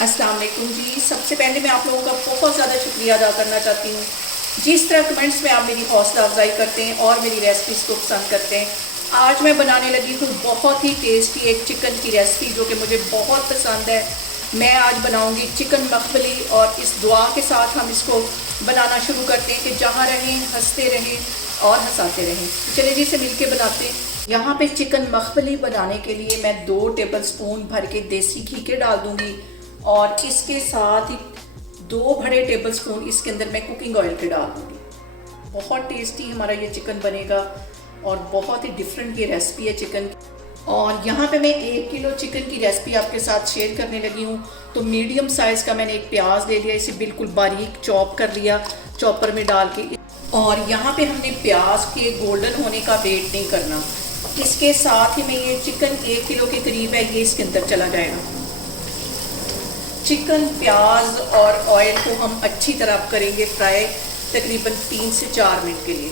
अस्सलाम वालेकुम जी। सबसे पहले मैं आप लोगों का बहुत ज़्यादा शुक्रिया अदा करना चाहती हूँ। जिस तरह कमेंट्स में आप मेरी हौसला अफजाई करते हैं और मेरी रेसिपीज़ को पसंद करते हैं। आज मैं बनाने लगी हूँ बहुत ही टेस्टी एक चिकन की रेसिपी जो कि मुझे बहुत पसंद है। मैं आज बनाऊँगी चिकन मखमली और इस दुआ के साथ हम इसको बनाना शुरू करते हैं कि जहाँ रहें हंसते रहें और हंसाते रहें। चलिए जी इसे मिलके बनाते हैं। यहाँ पे चिकन मखमली बनाने के लिए मैं 2 टेबल स्पून भर के देसी घी के डाल दूँगी और इसके साथ ही 2 बड़े टेबल स्पून इसके अंदर मैं कुकिंग ऑयल के डाल दूँगी। बहुत टेस्टी हमारा ये चिकन बनेगा और बहुत ही डिफरेंट ये रेसिपी है चिकन की। और यहाँ पे मैं 1 किलो चिकन की रेसिपी आपके साथ शेयर करने लगी हूँ। तो मीडियम साइज़ का मैंने एक प्याज ले लिया, इसे बिल्कुल बारीक चॉप कर लिया चॉपर में डाल के। और यहाँ पे हमने प्याज के गोल्डन होने का वेट नहीं करना। इसके साथ ही मैं ये चिकन 1 किलो के करीब है, ये इसके अंदर चला जाएगा। चिकन प्याज और ऑयल को हम अच्छी तरह करेंगे फ्राई तकरीबन 3 से 4 मिनट के लिए।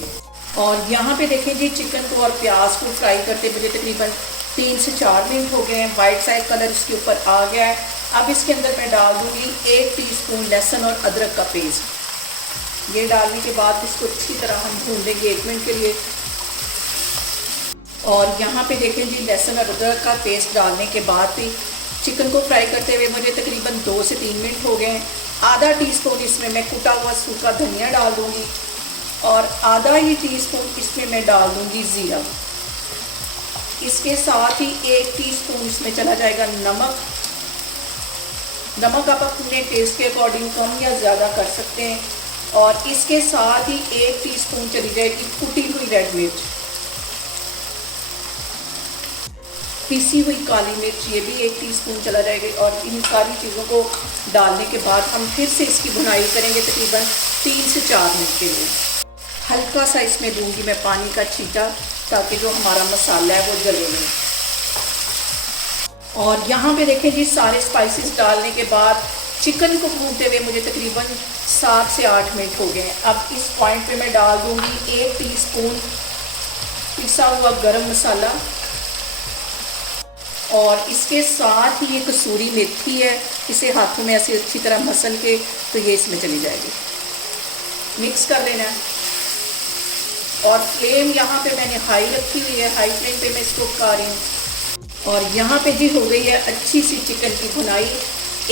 और यहाँ पे देखें जी चिकन को और प्याज को फ्राई करते मुझे तकरीबन 3 से 4 मिनट हो गए हैं। वाइट साइड कलर इसके ऊपर आ गया है। अब इसके अंदर मैं डाल दूँगी 1 टीस्पून लहसुन और अदरक का पेस्ट। ये डालने के बाद इसको अच्छी तरह हम भून लेंगे 1 मिनट के लिए। और यहाँ पे देखें जी लहसुन और अदरक का पेस्ट डालने के बाद भी चिकन को फ्राई करते हुए मुझे तकरीबन 2 से 3 मिनट हो गए हैं। आधा टीस्पून इसमें मैं कुटा हुआ सूखा धनिया डाल दूँगी और आधा ही टीस्पून इसमें मैं डाल दूँगी ज़ीरा। इसके साथ ही 1 टीस्पून इसमें चला जाएगा नमक। नमक आप अपने टेस्ट के अकॉर्डिंग कम या ज़्यादा कर सकते हैं। और इसके साथ ही 1 टीस्पून चली जाएगी कुटी हुई रेड मिर्च, पिसी हुई काली मिर्च, ये भी 1 टीस्पून चला जाएगा। और इन सारी चीज़ों को डालने के बाद हम फिर से इसकी भुनाई करेंगे तकरीबन 3 से 4 मिनट के लिए। हल्का सा इसमें दूंगी मैं पानी का छींटा ताकि जो हमारा मसाला है वो जले नहीं। और यहाँ पे देखें जी सारे स्पाइसेस डालने के बाद चिकन को भूनते हुए मुझे तकरीबन 7 से 8 मिनट हो गए हैं। अब इस पॉइंट पे मैं डाल दूंगी 1 टीस्पून पिसा हुआ गरम मसाला और इसके साथ ही ये कसूरी मेथी है, इसे हाथों में ऐसे अच्छी तरह मसल के तो ये इसमें चली जाएगी। मिक्स कर लेना है। और फ्लेम यहाँ पे मैंने हाई रखी हुई है, हाई फ्लेम पे मैं इसको पका रही हूँ। और यहाँ पे जी हो गई है अच्छी सी चिकन की भुनाई।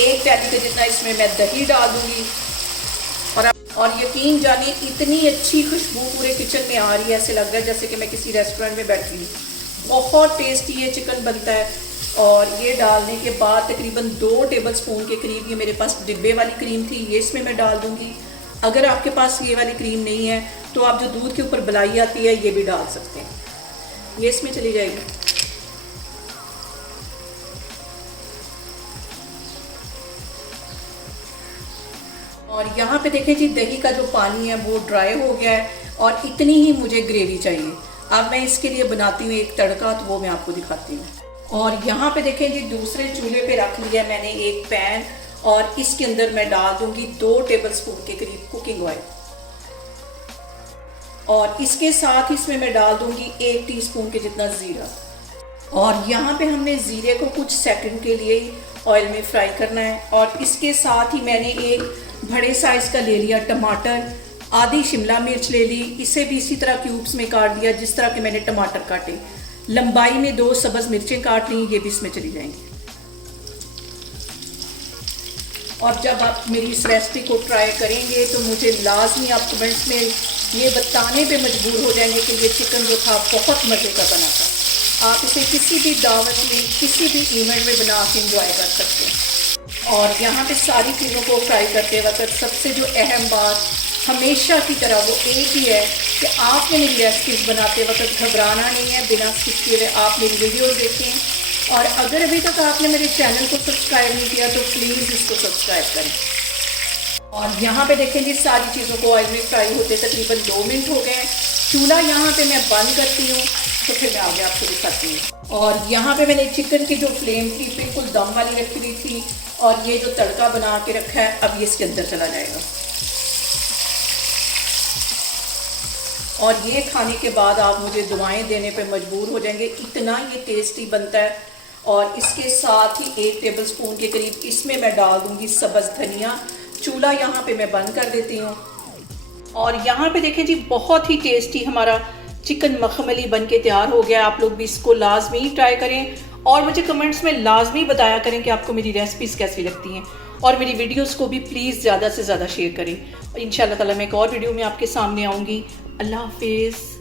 1 प्याली के जितना इसमें मैं दही डाल दूँगी। और यकीन जानिए इतनी अच्छी खुशबू पूरे किचन में आ रही है, ऐसे लग रहा है जैसे कि मैं किसी रेस्टोरेंट में बैठी हूँ। बहुत टेस्टी ये चिकन बनता है। और ये डालने के बाद तकरीबन 2 टेबल स्पून के करीब ये मेरे पास डिब्बे वाली क्रीम थी, ये इसमें मैं डाल दूँगी। अगर आपके पास ये वाली क्रीम नहीं है तो आप जो दूध के ऊपर मलाई आती है ये भी डाल सकते हैं, ये इसमें चली जाएगी। और यहाँ पे देखें जी दही का जो पानी है वो ड्राई हो गया है और इतनी ही मुझे ग्रेवी चाहिए। अब मैं इसके लिए बनाती हूँ एक तड़का, तो वो मैं आपको दिखाती हूँ। और यहाँ पे देखें जी दूसरे चूल्हे पे रख लिया मैंने एक पैन और इसके अंदर मैं डाल दूँगी 2 टेबल स्पून के करीब कुकिंग ऑयल। और इसके साथ इसमें मैं डाल दूँगी 1 टीस्पून के जितना ज़ीरा। और यहाँ पे हमने ज़ीरे को कुछ सेकंड के लिए ऑयल में फ्राई करना है। और इसके साथ ही मैंने एक बड़े साइज़ का ले लिया टमाटर, आधी शिमला मिर्च ले ली, इसे भी इसी तरह क्यूब्स में काट दिया जिस तरह के मैंने टमाटर काटे। लंबाई में 2 सब्ज़ मिर्चें काट ली, ये भी इसमें चली जाएंगी। और जब आप मेरी इस रेसिपी को ट्राई करेंगे तो मुझे लाजमी आप कमेंट्स में ये बताने पे मजबूर हो जाएंगे कि ये चिकन जो था बहुत मज़े का बना था। आप इसे किसी भी दावत में किसी भी इवेंट में बना के इंजॉय कर सकते हैं। और यहाँ पे सारी चीज़ों को फ्राई करते वक्त सबसे जो अहम बात हमेशा की तरह वो एक ही है कि आपने मेरी रेसिपीज़ बनाते वक्त घबराना नहीं है। बिना स्किप किए हुए आप मेरी वीडियो देखें। और अगर अभी तक आपने मेरे चैनल को सब्सक्राइब नहीं किया तो प्लीज़ इसको सब्सक्राइब करें। और यहाँ पे देखें जी सारी चीज़ों को ऑयल में फ्राई होते तकरीबन 2 मिनट हो गए हैं। चूल्हा यहाँ पे मैं बंद करती हूँ तो फिर मैं आगे आपको दिखाती हूँ। और यहाँ पे मैंने चिकन की जो फ्लेम थी बिल्कुल दम वाली रखी हुई थी और ये जो तड़का बना के रखा है अब ये इसके अंदर चला जाएगा। और ये खाने के बाद आप मुझे दुआएं देने पे मजबूर हो जाएंगे, इतना ये टेस्टी बनता है। और इसके साथ ही 1 टेबलस्पून के करीब इसमें मैं डाल दूंगी सब्ज़ धनिया। चूल्हा यहाँ पे मैं बंद कर देती हूँ। और यहाँ पे देखें जी, बहुत ही टेस्टी हमारा चिकन मखमली बन के तैयार हो गया। आप लोग भी इसको लाजमी ट्राई करें और मुझे कमेंट्स में लाजमी बताया करें कि आपको मेरी रेसिपीज़ कैसी लगती हैं, और मेरी वीडियोस को भी प्लीज़ ज़्यादा से ज़्यादा शेयर करें। इंशाल्लाह ताला मैं एक और वीडियो में आपके सामने आऊँगी। अल्लाह हाफिज़।